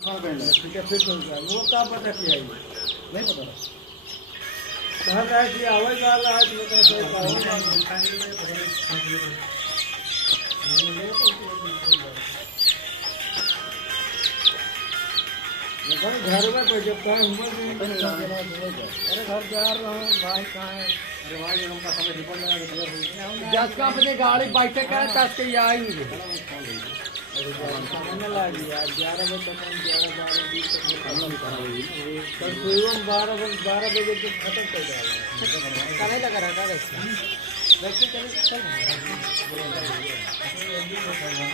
हाँ पहले ठीक है फिर चल रहा है वो क्या पता किया है नहीं पता कहाँ रहा है कि आवाज़ आ रहा है तो मैं सही घर में तो जब कहाँ हुआ नहीं अरे घर जा रहा हूँ भाई कहाँ है अरे भाई हम का समय रिपोर्ट लगा के खबर हुई जब का अपने गाड़ी बाइक से कहा तब के आएंगे सामने लग गया 11 बजे तक 11-12 तक कल सुबह 12 बजे तक खत्म कर जाएगा कहाँ लगा रहा था